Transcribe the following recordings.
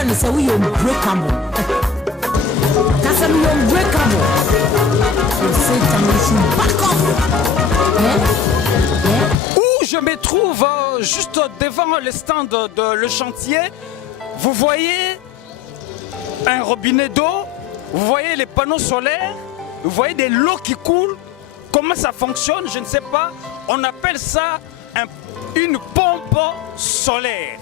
and say we unbreakable. That's we unbreakable. So Satan, we should back off. Où je me trouve juste devant le stand de le chantier, vous voyez un robinet d'eau, vous voyez les panneaux solaires, vous voyez des lots qui coulent. Comment ça fonctionne, je ne sais pas. On appelle ça une pompe solaire.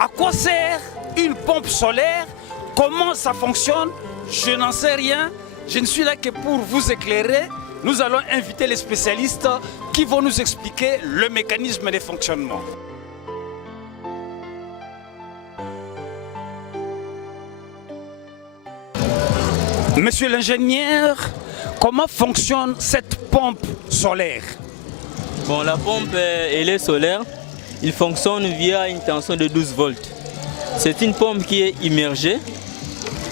À quoi sert une pompe solaire? Comment ça fonctionne? Je n'en sais rien. Je ne suis là que pour vous éclairer. Nous allons inviter les spécialistes qui vont nous expliquer le mécanisme de fonctionnement. Monsieur l'ingénieur, comment fonctionne cette pompe solaire? Bon, la pompe elle est solaire. Il fonctionne via une tension de 12 volts. C'est une pompe qui est immergée.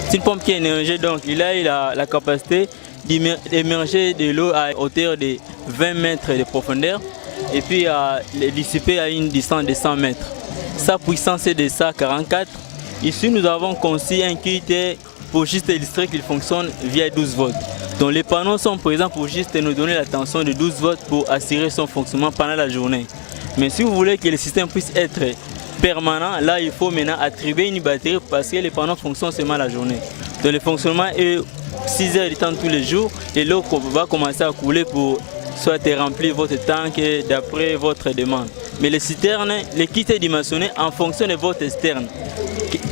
C'est une pompe qui est émergée, donc il a la capacité d'émerger de l'eau à hauteur de 20 mètres de profondeur et puis à les dissiper à une distance de 100 mètres. Sa puissance est de 144. Ici, nous avons conçu un kit pour juste illustrer qu'il fonctionne via 12 volts. Donc les panneaux sont présents pour juste nous donner la tension de 12 volts pour assurer son fonctionnement pendant la journée. Mais si vous voulez que le système puisse être permanent, là il faut maintenant attribuer une batterie parce que les panneaux fonctionnent seulement la journée. Donc le fonctionnement est 6 heures de temps tous les jours et l'eau va commencer à couler pour soit remplir votre tank d'après votre demande. Mais les citernes, les kits est dimensionné en fonction de votre externe.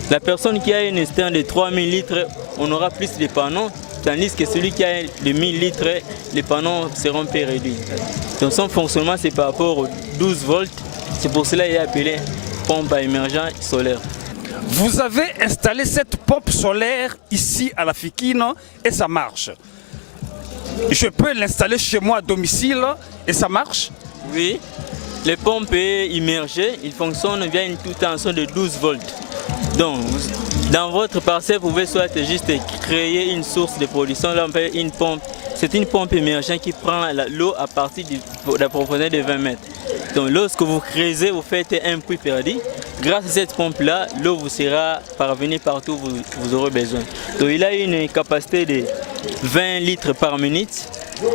La personne qui a une externe de 3000 litres, on aura plus de panneaux, tandis que celui qui a de 1000 litres, les panneaux seront peu réduits. Donc son fonctionnement c'est par rapport aux 12 volts, c'est pour cela qu'il est appelé pompe à émergent solaire. Vous avez installé cette pompe solaire ici à la Fikino et ça marche. Je peux l'installer chez moi à domicile et ça marche? Oui, les pompes est immergée, il fonctionne via une tension de 12 volts. Donc, dans votre parcelle, vous pouvez soit juste créer une source de production, là on peut une pompe. C'est une pompe émergente qui prend l'eau à partir de la profondeur de 20 mètres. Donc lorsque vous creusez, vous faites un puits perdu. Grâce à cette pompe-là, l'eau vous sera parvenue partout où vous aurez besoin. Donc il a une capacité de 20 litres par minute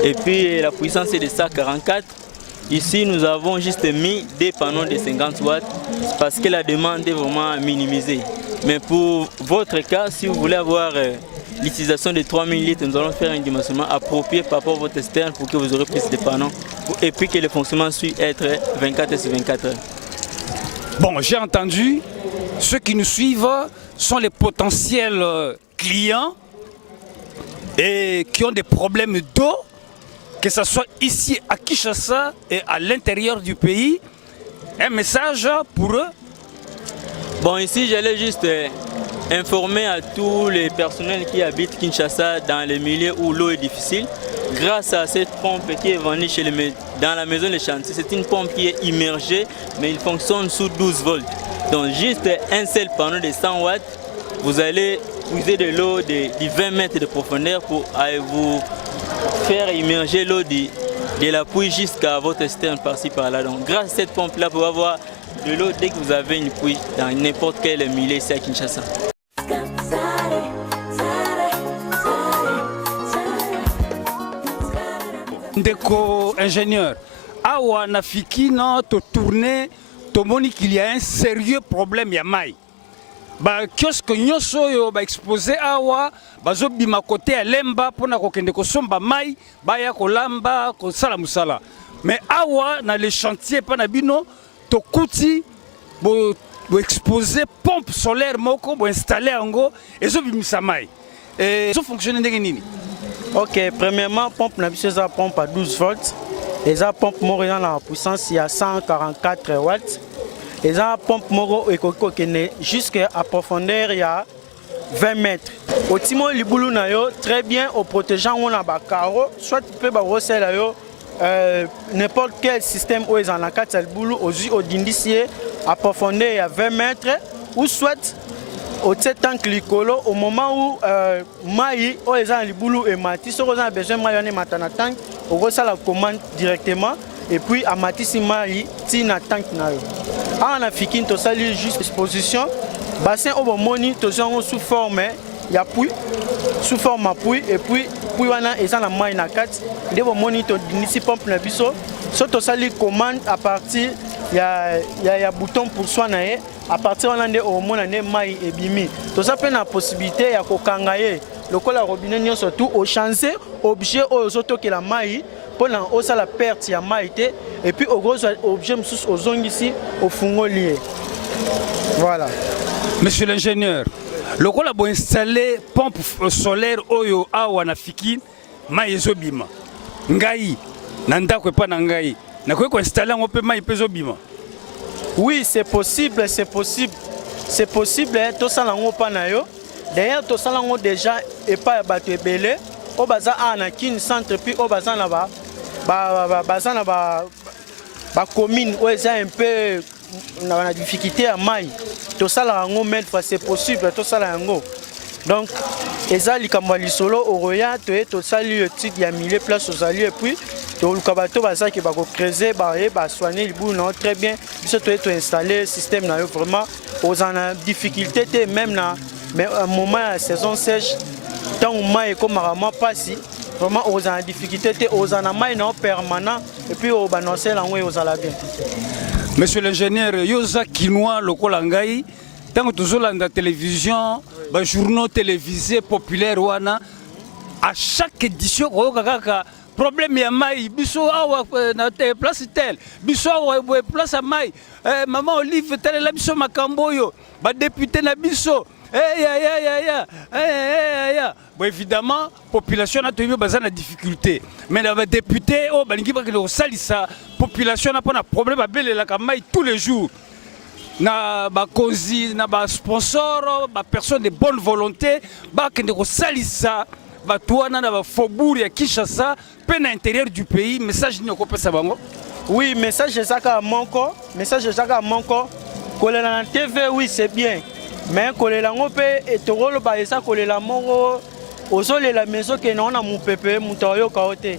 et puis la puissance est de 144. Ici, nous avons juste mis des panneaux de 50 watts parce que la demande est vraiment minimisée. Mais pour votre cas, si vous voulez avoir l'utilisation de 3000 litres, nous allons faire un dimensionnement approprié par rapport à votre externe pour que vous aurez plus de panneaux et puis que le fonctionnement suit être 24 sur 24 heures. Bon, j'ai entendu, ceux qui nous suivent sont les potentiels clients et qui ont des problèmes d'eau, que ce soit ici à Kinshasa et à l'intérieur du pays. Un message pour eux? Bon, ici, j'allais juste informer à tous les personnels qui habitent Kinshasa dans les milieux où l'eau est difficile. Grâce à cette pompe qui est vendue dans la maison de chantier, c'est une pompe qui est immergée, mais il fonctionne sous 12 volts. Donc juste un seul panneau de 100 watts, vous allez puiser de l'eau de 20 mètres de profondeur pour vous faire immerger l'eau de la puits jusqu'à votre externe par-ci par-là. Donc grâce à cette pompe-là, vous pouvez avoir de l'eau dès que vous avez une puits dans n'importe quel milieu ici à Kinshasa. Ndeko ingénieur, awa na Fikino to tourner, to moni qu'il y a un sérieux problème ya mai. Ba kiosque nyoso yo ba exposé awa bazo bima côté à lemba pona ko kende ko somba mai ba ya ko lamba ko sala musala. Mais awa na les chantiers pana bino to kuti bo exposer pompe solaire moko bo installer ango ezo bimisa mai. Et ça fonctionne ndenge nini? Ok, premièrement, pompe na biso eza pompe à 12 volts. Eza pompe moko eza na puissance ya 144 watts. Eza pompe moko ekoki kokende jusqu'à profondeur ya 20 mètres. Otimo libulu na yo très bien au protégeant on na ba carreau, soit tu peux ba rosser yo n'importe quel système où ils en a 4 libulu au dindicier à profondeur ya 20 mètres ou soit au tank likolo au moment où mai o eza libulu et mati so a besoin mai on matana tank au reçoit la commande directement et puis à matisi mai ti na tank na yo. Ah na Fikino to sali juste exposition bassin au bomoni tozango sous forme ya puits, sous forme à puits, et puis wana eza na mai na kati nde bomoni to dinisi pompe na biso so to sali commande à partir ya bouton pour soi na ye à partir wana nde omona ne mai ebimi to sa pe na possibilité ya kokanga ye lokola robinet nyonso tout au changer objet oyo zotokela mai pona osala perte ya mai te et puis au gros objet msusu ozongisi ofungoli. Voilà. Monsieur l'ingénieur, le rôle a installé pompe solaire oyo awa na fiki mai ezobima. Ngai nanda ko pa na ngai. Na ko installer on peut mai ezobima. Oui, c'est possible, c'est possible. C'est possible to sala ngo pa na yo. D'ailleurs to sala ngo déjà et pas bato ebele o baza ana kin centre puis o baza na ba commune où il y a un peu la difficulté à maille tout ça là en même fois c'est possible tout ça là en donc eza likambali solo oroya to ça lui titre ya mille place aux alliés et puis to lukabato baza ki ba ko creuser ba soigner le bout non très bien biso to installer système na yo vraiment aux en difficulté même na mais un moment la saison sèche tant maille comme rarement pas si vraiment aux en difficulté aux en maille non permanent et puis au balancer la aux ala bien. Monsieur l'ingénieur yoza kinois lokola ngai tant toujours la télévision ba journaux télévisés populaires wana à chaque édition kaka problème ya mai biso awa na place tel biso awa place à mai maman Olive tel la biso makambo yo ba député na biso bon évidemment population na toyebi baza na difficulté mais na ba député o balingi ba ko salisa population na pona problème abelela ka mai tous les jours na ba cause na ba sponsor ba personne de bonne volonté ba kende ko salisa ba tuana na ba faubourg ya Kinshasa pe na intérieur du pays message ni ko pesa bango. Oui, message ezaka monko, message ezaka monko kolela na TV oui c'est bien. Mais kolela ngope etoro ba esa kolela moko ozole la maison que non na mon pepe mutoyo kaote.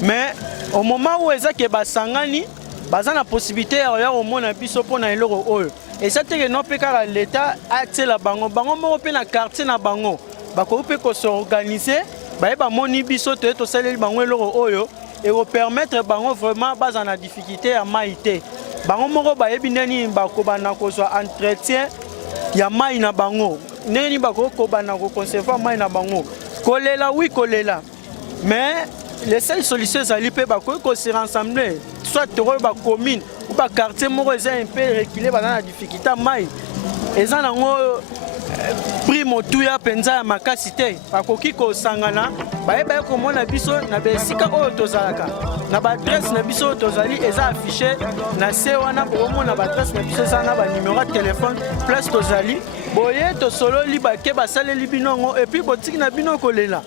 Mais au moment où eza ke basangani baza na possibilité ya au mona biso pona eloko oyo. Et ça te que non pe ka l'état atela bango bango moko pe na quartier na bango. Bako pe ko s'organiser ba moni biso to saleli bango eloko oyo et vous permettre bango vraiment baza na difficulté à maïté. Bango moko ba yebi neni bako bana ko so entretien ya mai na bango neni bako ko bana ko conserver mai na bango kolela oui kolela mais les seules solutions ali pe bako ko se rassembler soit toro ba commune ou ba quartier moko eza un peu reculé bana na difficulté mai eza nango primo tuya penza ya makasi te bakoki kosangana bayeba komona biso na besika oyo tozalaka na ba adresse na biso tozali eza affiché na se wana bomona ba adresse na biso eza na ba numéro de téléphone place tozali boye to solo li bake basaleli binongo et puis botiki na bino kolela.